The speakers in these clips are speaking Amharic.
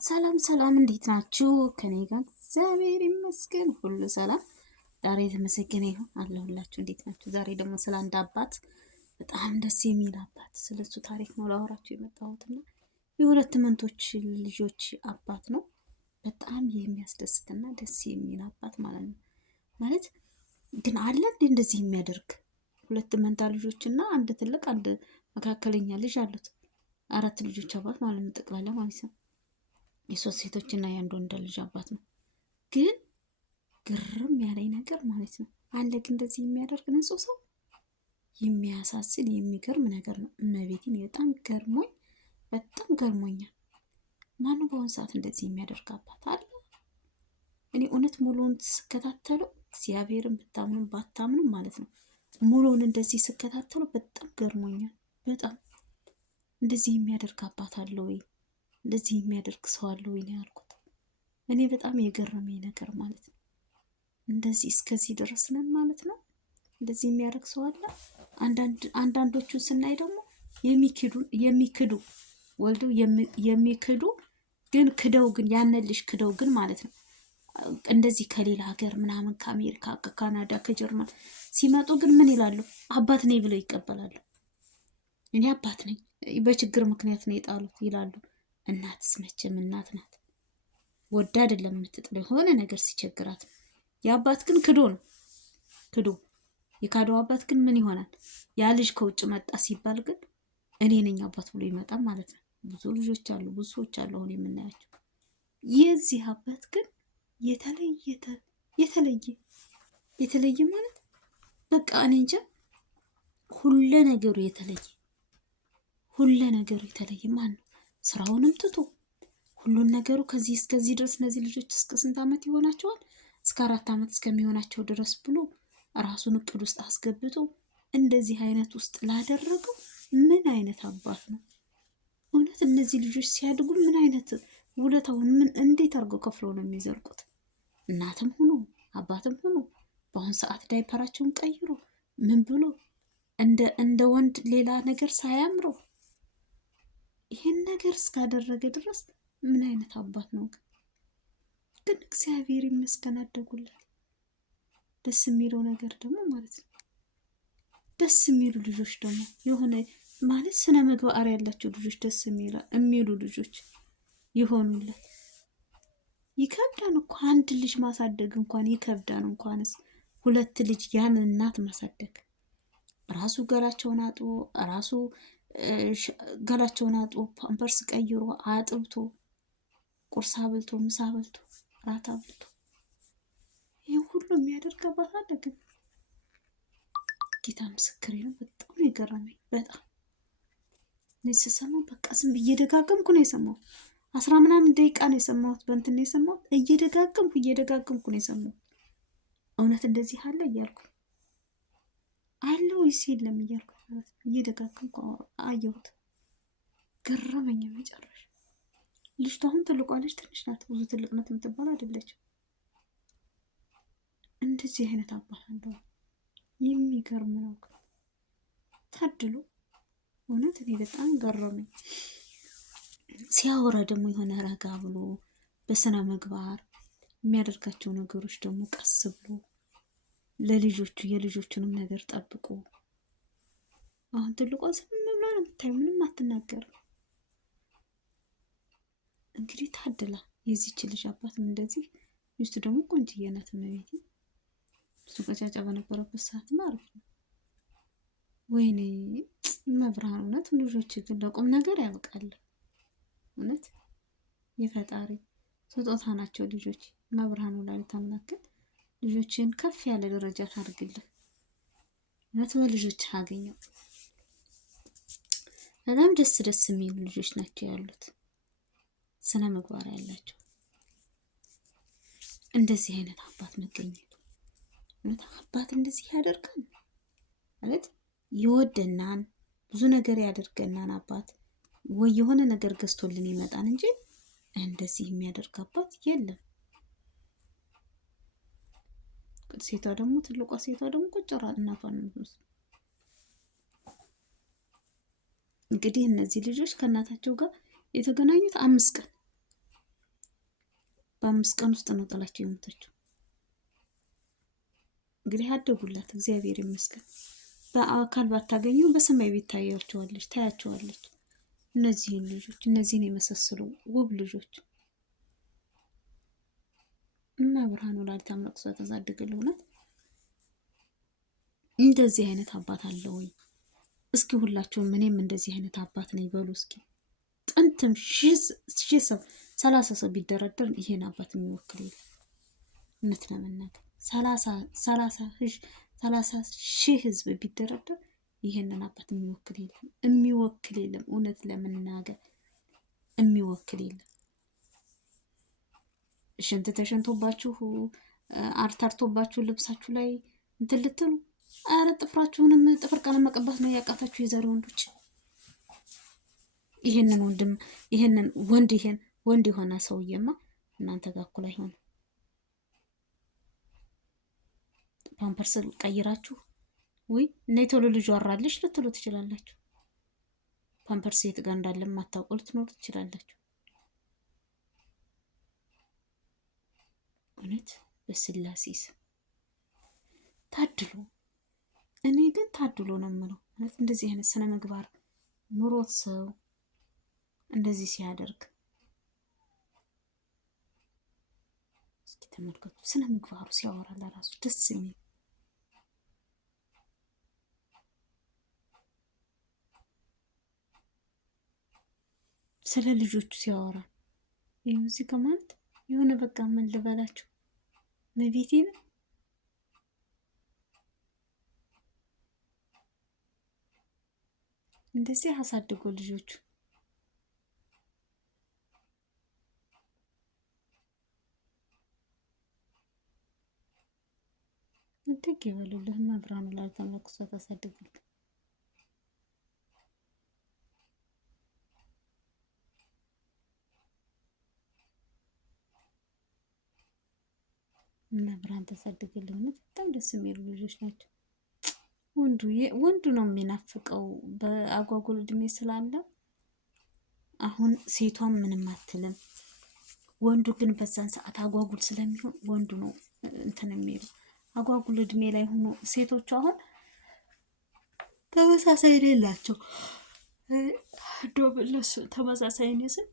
ሰላም ሰላም፣ እንዴት ናችሁ? ከኔ ጋር እግዚአብሔር ይመስገን ሁሉ ሰላም። ዛሬ የተመሰገነ ይሁን አለሁላችሁ። እንዴት ናችሁ? ዛሬ ደግሞ ስለ አንድ አባት በጣም ደስ የሚል አባት ስለሱ ታሪክ ነው ላወራችሁ የመጣሁትና የሁለት መንቶች ልጆች አባት ነው። በጣም የሚያስደስትና ደስ የሚል አባት ማለት ነው። ማለት ግን አለ እንደዚህ የሚያደርግ ሁለት መንታ ልጆችና አንድ ትልቅ አንድ መካከለኛ ልጅ አሉት። አራት ልጆች አባት ማለት ነው ጠቅላላ ማለት ነው። የሶስት ሴቶችና የአንድ ወንድ ልጅ አባት ነው። ግን ግርም ያለኝ ነገር ማለት ነው አለ ግን እንደዚህ የሚያደርግ ንጹህ ሰው የሚያሳስል የሚገርም ነገር ነው። እመቤቴን በጣም ገርሞኝ በጣም ገርሞኛል። ማነው በአሁኑ ሰዓት እንደዚህ የሚያደርግ አባት አለ? እኔ እውነት ሙሉውን ስከታተለው እግዚአብሔርን ብታምኑም ባታምኑም ማለት ነው ሙሉውን እንደዚህ ስከታተለው በጣም ገርሞኛል። በጣም እንደዚህ የሚያደርግ አባት አለ ወይ? እንደዚህ የሚያደርግ ሰው አለ ወይ ነው ያልኩት። እኔ በጣም የገረመኝ ነገር ማለት ነው እንደዚህ እስከዚህ ድረስ ነን ማለት ነው። እንደዚህ የሚያደርግ ሰው አለ። አንዳንዶቹን ስናይ ደግሞ የሚክዱ ወልደው የሚክዱ ግን ክደው ግን ያነልሽ ክደው ግን ማለት ነው እንደዚህ ከሌላ ሀገር ምናምን ከአሜሪካ ከካናዳ ከጀርመን ሲመጡ ግን ምን ይላሉ? አባት ነኝ ብለው ይቀበላሉ። እኔ አባት ነኝ በችግር ምክንያት ነው የጣሉት ይላሉ። እናትስ መቼም እናት ናት፣ ወዳ አይደለም የምትጥለው የሆነ ነገር ሲቸግራት። የአባት ግን ክዶ ነው ክዶ። የካደው አባት ግን ምን ይሆናል? ያ ልጅ ከውጭ መጣ ሲባል ግን እኔ ነኝ አባት ብሎ ይመጣል ማለት ነው። ብዙ ልጆች አሉ፣ ብዙ ሰዎች አሉ አሁን የምናያቸው። የዚህ አባት ግን የተለየ ማለት በቃ እኔ እንጃ ሁሉ ነገሩ የተለየ ማን ነው? ስራውንም ትቶ ሁሉን ነገሩ ከዚህ እስከዚህ ድረስ እነዚህ ልጆች እስከ ስንት ዓመት ይሆናቸዋል? እስከ 4 ዓመት እስከሚሆናቸው ድረስ ብሎ ራሱን እቅድ ውስጥ አስገብቶ እንደዚህ አይነት ውስጥ ላደረገው ምን አይነት አባት ነው? እውነት እነዚህ ልጆች ሲያድጉ ምን አይነት ውለታውን ምን እንዴት አድርገው ከፍለው ነው የሚዘርቁት? እናትም ሆኖ አባትም ሆኖ በአሁን ሰዓት ዳይፐራቸውን ቀይሮ ምን ብሎ እንደ ወንድ ሌላ ነገር ሳያምረው ይሄን ነገር እስካደረገ ድረስ ምን አይነት አባት ነው? ግን እግዚአብሔር ይመስገን አደጉለት። ደስ የሚለው ነገር ደግሞ ማለት ነው ደስ የሚሉ ልጆች ደግሞ የሆነ ማለት ስነ ምግባር ያላቸው ልጆች ደስ የሚሉ ልጆች ይሆኑለት። ይከብዳን እኮ አንድ ልጅ ማሳደግ እንኳን ይከብዳን፣ እንኳንስ ሁለት ልጅ ያን እናት ማሳደግ። ራሱ ገላቸውን አጥቦ ራሱ ገላቸውን አጥቦ ፓምፐርስ ቀይሮ አጥብቶ ቁርስ አብልቶ ምሳ አብልቶ ራት አብልቶ ይህ ሁሉ የሚያደርግ አባት አለ። ግን ጌታ ምስክሬ ነው። በጣም የገረመኝ በጣም እኔ ስሰማው በቃ ዝም እየደጋገምኩ ነው የሰማሁት። 10 ምናምን ደቂቃ ነው የሰማሁት። በእንትን ነው የሰማሁት። እየደጋገምኩ ነው የሰማሁት። እውነት እንደዚህ አለ እያልኩ አለ ወይስ የለም እያልኩ እየደጋገምኩ አየሁት። ገረመኝ መጨረሻ። ልጅቷ አሁን ትልቋ ልጅ ትንሽ ናት፣ ብዙ ትልቅነት የምትባል አይደለችም። እንደዚህ አይነት አባት እንደው የሚገርም ነው። ታድሎ እውነት እኔ በጣም ገረመኝ። ሲያወራ ደግሞ የሆነ ረጋ ብሎ በስነ ምግባር የሚያደርጋቸው ነገሮች ደግሞ ቀስ ብሎ ለልጆቹ የልጆቹንም ነገር ጠብቆ። አሁን ትልቋ ዝም ብላ ነው የምታየው፣ ምንም አትናገርም። እንግዲህ ታድላ የዚች ልጅ አባትም እንደዚህ፣ ሚስቱ ደግሞ ቆንጅዬ ናት። እመቤቴ እሱ ቀጫጫ በነበረበት ሰዓት ማለት ነው። ወይኔ መብርሃን እውነት ልጆች ግን ለቁም ነገር ያብቃል። እውነት የፈጣሪ ስጦታ ናቸው ልጆች። መብርሃን ወላዲተ አምላክ ልጆችን ከፍ ያለ ደረጃ ታድርግልን። እውነት በልጆች አገኘው። በጣም ደስ የሚሉ ልጆች ናቸው ያሉት፣ ስነ ምግባር ያላቸው። እንደዚህ አይነት አባት መገኘት እውነት አባት እንደዚህ ያደርጋል ማለት ይወደናን ብዙ ነገር ያደርገናን አባት ወይ የሆነ ነገር ገዝቶልን ይመጣን እንጂ እንደዚህ የሚያደርግ አባት የለም። ሴቷ ደግሞ ትልቋ ሴቷ ደግሞ ቁጭራ እናቷን ነው። እንግዲህ እነዚህ ልጆች ከእናታቸው ጋር የተገናኙት 5 ቀን በ5 ቀን ውስጥ ነው ጥላቸው የሞተችው። እንግዲህ አደጉላት፣ እግዚአብሔር ይመስገን። በአካል ባታገኙ በሰማይ ቤት ታያቸዋለች። እነዚህን ልጆች እነዚህን የመሳሰሉ ውብ ልጆች እና ብርሃን ወላዲተ አምላክ እሷ ተዛድግል። እውነት እንደዚህ አይነት አባት አለ ወይ? እስኪ ሁላችሁም እኔም እንደዚህ አይነት አባት ነኝ በሉ እስኪ። ጥንትም ሺህ ሰው 30 ሰው ቢደረደር ይሄን አባት የሚወክል የለም። እውነት ለመናገር 30 ሺህ ህዝብ ቢደረደር ይሄንን አባት የሚወክል የለም። እውነት ለመናገር የሚወክል የለም። ሽንት ተሸንቶባችሁ አርታርቶባችሁ ልብሳችሁ ላይ እንትን ልትሉ፣ አረ ጥፍራችሁንም ጥፍር ቀለም መቀባት ነው ያቃታችሁ የዛሬ ወንዶች። ይሄንን ወንድ የሆነ ሰውዬማ እናንተ ጋር እኩል አይሆንም። ፓምፐርስ ቀይራችሁ ወይ ነይ ቶሎ ልጁ አራልሽ ልትሉ ትችላላችሁ። ፓምፐርስ የት ጋር እንዳለ ማታውቁ ልትኖሩ ትችላላችሁ። እውነት በስላሴ ስም ታድሎ። እኔ ግን ታድሎ ነው የምለው። እውነት እንደዚህ አይነት ስነ ምግባር ኑሮት ሰው እንደዚህ ሲያደርግ እስኪ ተመልከቱ። ስነ ምግባሩ ሲያወራ ለራሱ ደስ የሚል ስለ ልጆቹ ሲያወራ ይህ ሙዚቃ ማለት የሆነ በቃ ምን ልበላችሁ መቤቴ ነው። እንደዚህ አሳድጎ ልጆቹ እንዴት ይበሉልህ። መብራኑ ላልተመለከ እሷ ታሳድግልህ። መብራን ታሳድግልህ። እውነት በጣም ደስ የሚሉ ልጆች ናቸው። ወንዱ ነው የሚናፍቀው በአጓጉል እድሜ ስላለ። አሁን ሴቷም ምንም አትልም። ወንዱ ግን በዛን ሰዓት አጓጉል ስለሚሆን ወንዱ ነው እንትን የሚሉ አጓጉል እድሜ ላይ ሆኖ ሴቶቹ አሁን ተመሳሳይ የሌላቸው ዶብለስ ተመሳሳይ ነስን።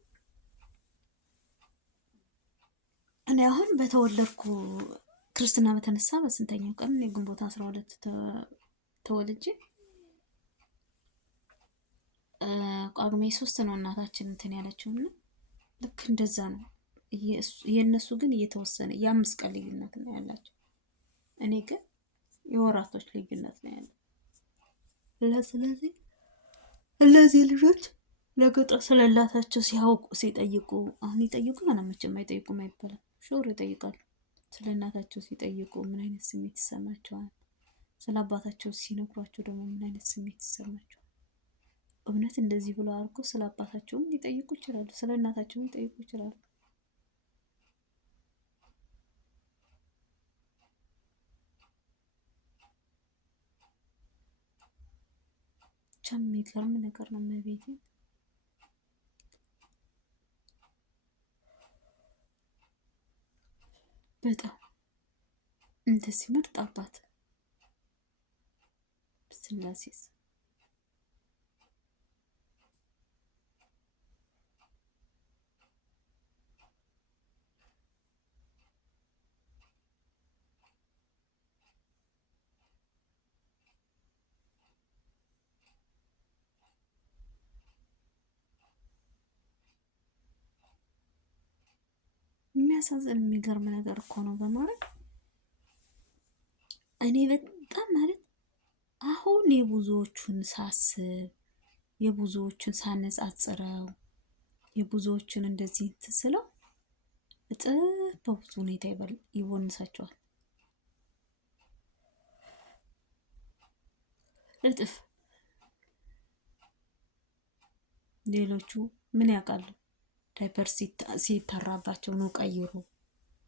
እኔ አሁን በተወለድኩ ክርስትና በተነሳ በስንተኛው ቀን የግንቦት 12 ተወልጄ ጳጉሜ 3 ነው እናታችን እንትን ያለችውና ልክ እንደዛ ነው። የእነሱ ግን እየተወሰነ የ5 ቀን ልዩነት ነው ያላቸው። እኔ ግን የወራቶች ልዩነት ነው ያለው። ስለዚህ እነዚህ ልጆች ለገጠር ስለላታቸው ሲያውቁ ሲጠይቁ አሁን ይጠይቁ ሆነ መቼም አይጠይቁም አይባልም። ሹር ይጠይቃሉ። ስለ እናታቸው ሲጠይቁ ምን አይነት ስሜት ይሰማቸዋል? ስለ አባታቸው ሲነግሯቸው ደግሞ ምን አይነት ስሜት ይሰማቸዋል? እውነት እንደዚህ ብለው አድርጎ ስለ አባታቸውም ሊጠይቁ ይችላሉ፣ ስለ እናታቸውም ሊጠይቁ ይችላሉ። ብቻ የሚገርም ነገር ነው። መቤቴ በጣም እንደዚህ ምርጥ አባት ስላሴስ የሚያሳዝን የሚገርም ነገር እኮ ነው በማለት እኔ በጣም ማለት አሁን የብዙዎቹን ሳስብ የብዙዎቹን ሳነጻጽረው የብዙዎቹን እንደዚህ ትስለው እጥፍ በብዙ ሁኔታ ይቦንሳቸዋል። እጥፍ ሌሎቹ ምን ያውቃሉ? ዳይፐር ሲታራባቸው ነው ቀይሮ፣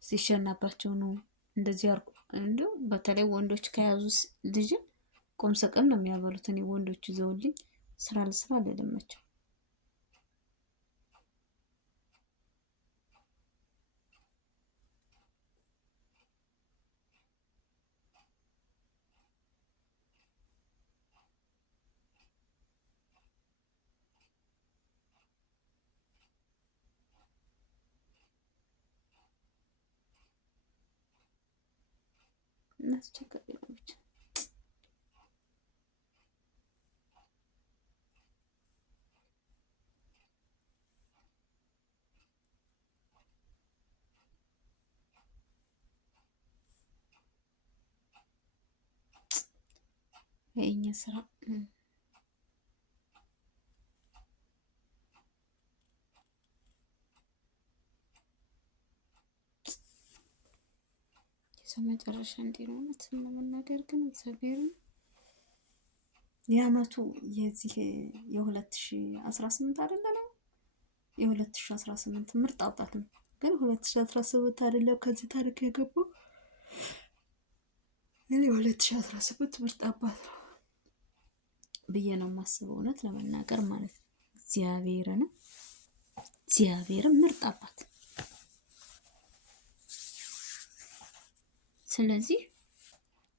ሲሸናባቸው ነው እንደዚህ አርቁ። እንዲሁ በተለይ ወንዶች ከያዙ ልጅን ቁም ስቅል ነው የሚያበሉት። እኔ ወንዶች ይዘውልኝ ስራ ለስራ አልለመቸው። አስቸጋሪ ነው ብቻ። የእኛ ስራ የሰው መጨረሻ እንዲህ ነው። እውነት ለመናገር ግን እግዚአብሔርን የአመቱ የዚህ የ2018 አይደለ ነው የ2018 ምርጥ አባት ነው። ግን 2017 አይደለም ከዚህ ታሪክ የገባው የ2018 ምርጥ አባት ነው ብዬ ነው የማስበው፣ እውነት ለመናገር ማለት ነው። እግዚአብሔርን ምርጥ አባት። ስለዚህ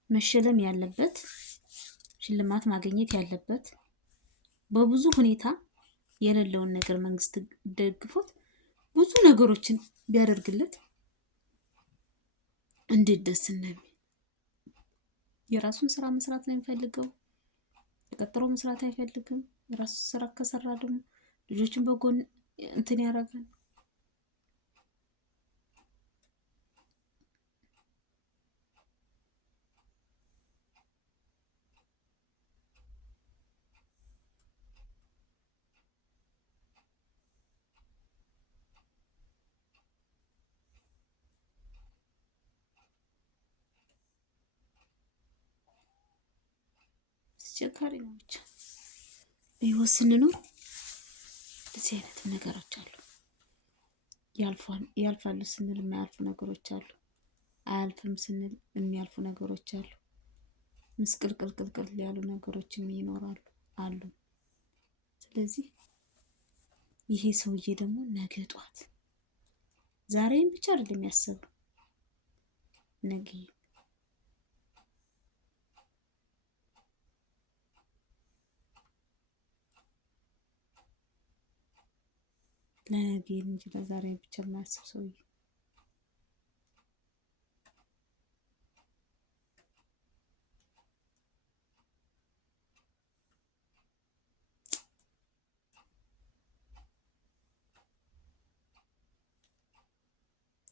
መሸለም ያለበት ሽልማት ማግኘት ያለበት በብዙ ሁኔታ የሌለውን ነገር መንግስት ደግፎት ብዙ ነገሮችን ቢያደርግለት እንዴት ደስ እንደሚል። የራሱን ስራ መስራት ነው የሚፈልገው። ተቀጥሮ መስራት አይፈልግም። የራሱ ስራ ከሰራ ደግሞ ልጆችን በጎን እንትን ያደርጋል። አስቸጋሪ ነው ብቻ በህይወት ስንኖር እንደዚህ አይነት ነገሮች አሉ። ያልፋሉ ስንል የማያልፉ ነገሮች አሉ። አያልፍም ስንል የሚያልፉ ነገሮች አሉ። ምስቅልቅልቅልቅል ያሉ ነገሮችም ይኖራሉ አሉ። ስለዚህ ይሄ ሰውዬ ደግሞ ነገ ጧት ዛሬም ብቻ አይደለም ያሰበው ነገ ለነገ እንጂ ለዛሬ ብቻ የማያስብ ሰውዬ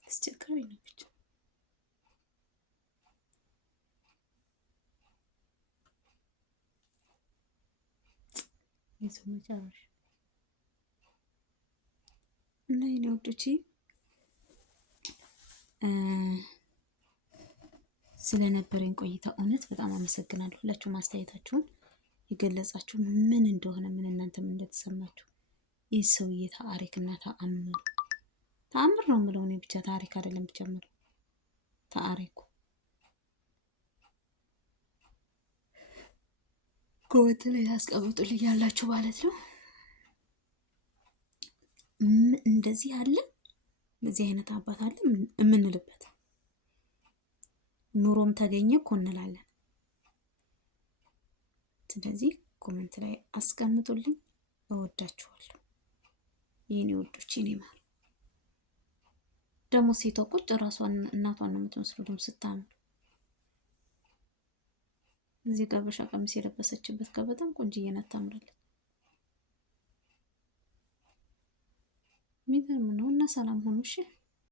አስቸጋሪ ነው ብቻ። የሰው መጨረሻ እና የኔ ወዶቼ ስለነበረኝ ቆይታ እውነት በጣም አመሰግናለሁ። ሁላችሁም አስተያየታችሁን የገለጻችሁ ምን እንደሆነ ምን እናንተም እንደተሰማችሁ። ይህ ሰውዬ ታሪክና ተአምር ነው የምለው እኔ ብቻ ታሪክ አይደለም ብቻ የምለው ታሪኩ ኮሜንት ላይ ያስቀምጡልኝ ያላችሁ ማለት ነው። እንደዚህ አለ እንደዚህ አይነት አባት አለ የምንልበት ኑሮም ተገኘ እኮ እንላለን። ስለዚህ ኮሜንት ላይ አስቀምጡልኝ። እወዳችኋለሁ የኔ ወዶች። የኔ ማር ደግሞ ሴቷ ቁጭ ራሷን እናቷን ነው የምትመስለው ስታምር። እዚህ ጋር በሻ ቀሚስ የለበሰችበት ጋር በጣም ቆንጅዬ ናት፣ ታምራለች። የሚገርም ነው። እና ሰላም ሆኑ እሺ።